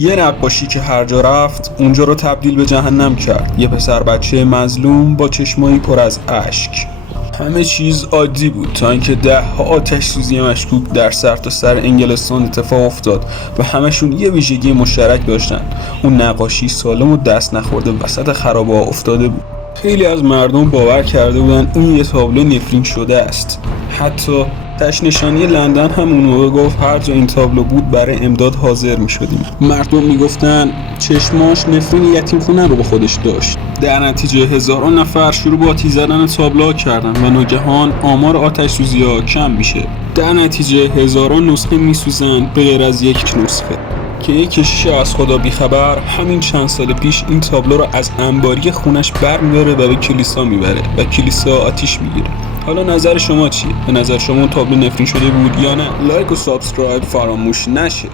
یه نقاشی که هر جا رفت اونجا رو تبدیل به جهنم کرد. یه پسر بچه مظلوم با چشمایی پر از اشک. همه چیز عادی بود تا اینکه 10 آتش سوزی مشکوک در سرتاسر انگلستان اتفاق افتاد و همشون یه ویژگی مشترک داشتن. اون نقاشی سالم و دست نخورده وسط خرابه‌ها افتاده بود. خیلی از مردم باور کرده بودن این یه تابلو نفرین شده است. حتی تشنشانی لندن هم اون موقع گفت هر جا این تابلو بود برای امداد حاضر می شدیم. مردم می گفتن چشماش نفرین یتیم خونه رو به خودش داشت. در نتیجه هزاران نفر شروع با آتش زدن تابلوها کردن و ناگهان آمار آتش سوزی ها کم میشه. در نتیجه هزاران نسخه می سوزن به غیر از یک نسخه که یک کشیش از خدا بیخبر همین چند سال پیش این تابلو رو از انباری خونش برمی‌داره و به کلیسا میبره و کلیسا آتیش میگیره. حالا نظر شما چیه؟ به نظر شما اون تابلو نفرین شده بود یا نه؟ لایک و سابسکرایب فراموش نشه.